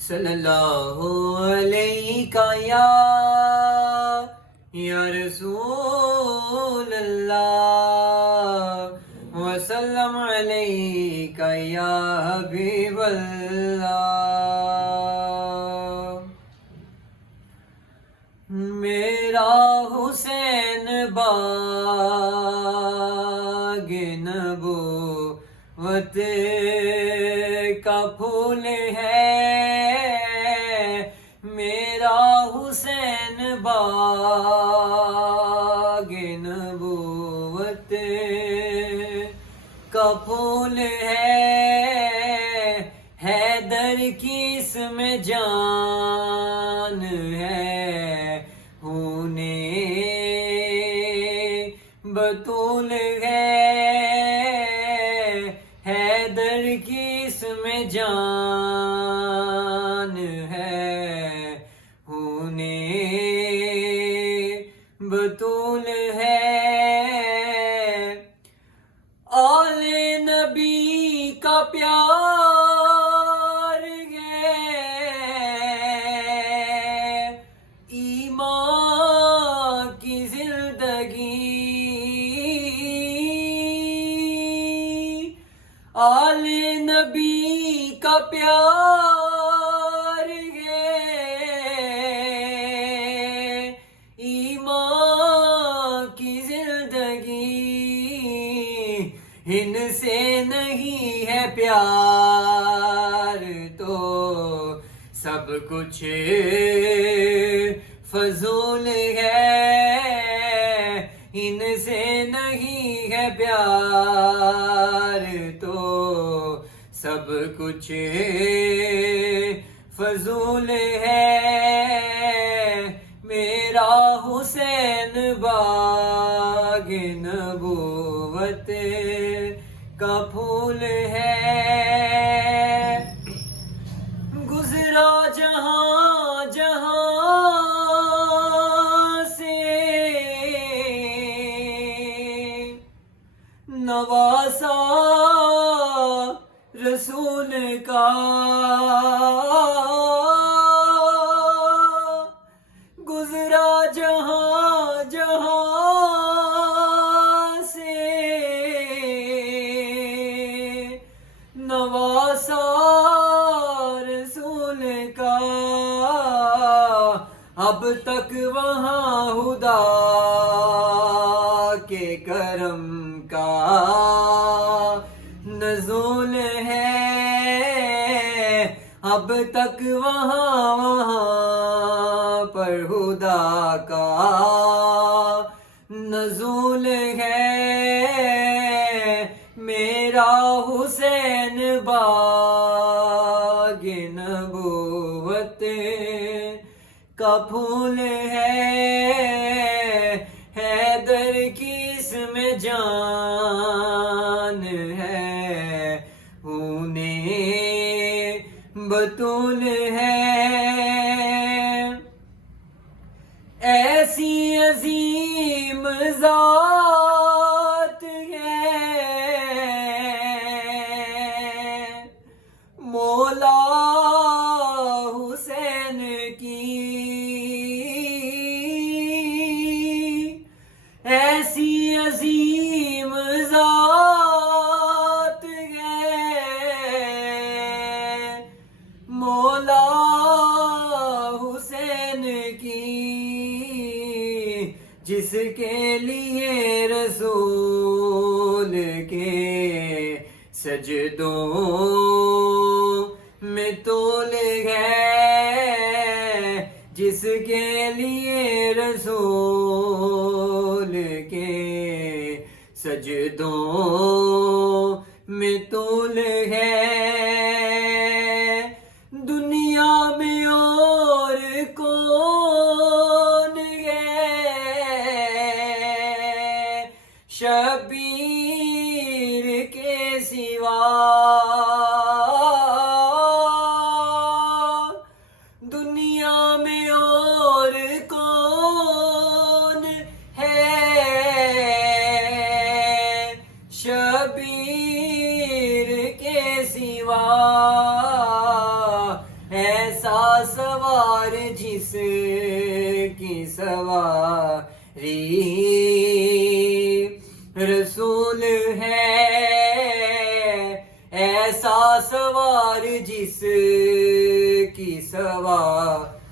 صلی اللہ علیہ یا رسول اللہ وسلم علیہ یا حبیب اللہ. میرا حسین باغ نبوت کا پھول ہے. میرا حسین باغ نبوت کا پھول ہے. حیدر کی اس میں جان ہے. ہونے بطول ہے. حیدر کی اس میں جان ہے. ہونے بطول ہے. آل نبی کا پیار ہے. ایمان کی زندگی. آل نبی کا پیار ہے. ایمان کی زندگی. ان سے نہیں ہے پیار تو سب کچھ فضول ہے. ان سے نہیں ہے پیار تو سب کچھ فضول ہے. میرا حسین باغ نبوت کا پھول ہے. گزرا جہاں جہاں سے نواسا رسول کا. گزرا جہاں جہاں سے نواسا رسول کا. اب تک وہاں خدا کے کرم کا نزول ہے. اب تک وہاں پر خدا کا نزول ہے. میرا حسین باغ نبوت کا پھول ہے. حیدر کی اس میں جان ہے. ہونے بطول ہے. ایسی عظیم ذات ہے مولا حسین کی. ایسی عظیم ذات ہے مولا حسین کی. جس کے لیے رسول کے سجدوں میں طول ہے. جس کے لیے رسول کے سجدوں میں طول ہے. دنیا میں اور کون ہے شبیر کے سوا. دنیا میں اور کون ہے شبیر کے سوا. ایسا سوار جس کی سواری رسول ہے، ایسا سوار جس کی سواری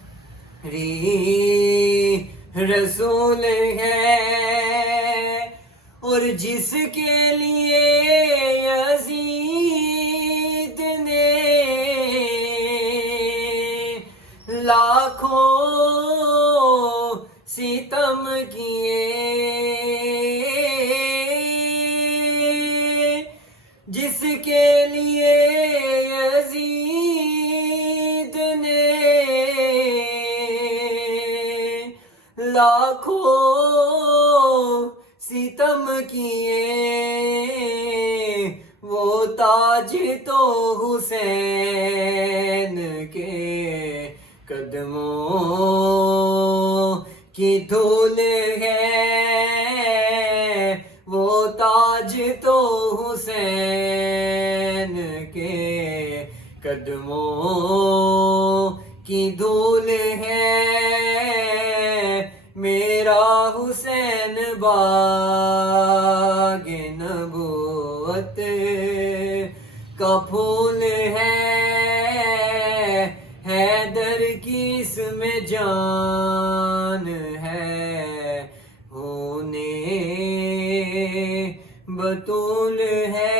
رسول ہے، اور جس کے لیے یزید نے لاکھوں ستم کیے، جس کے لیے یزید نے لاکھوں ستم کیے، وہ تاج تو حسین کے قدموں کی دھول ہے، وہ تاج تو حسین کے قدموں کی دھول ہے، میرا حسین باغ نبوت کا پھول ہے، حیدر کی اس میں جان ہے، ہونے بطول ہے۔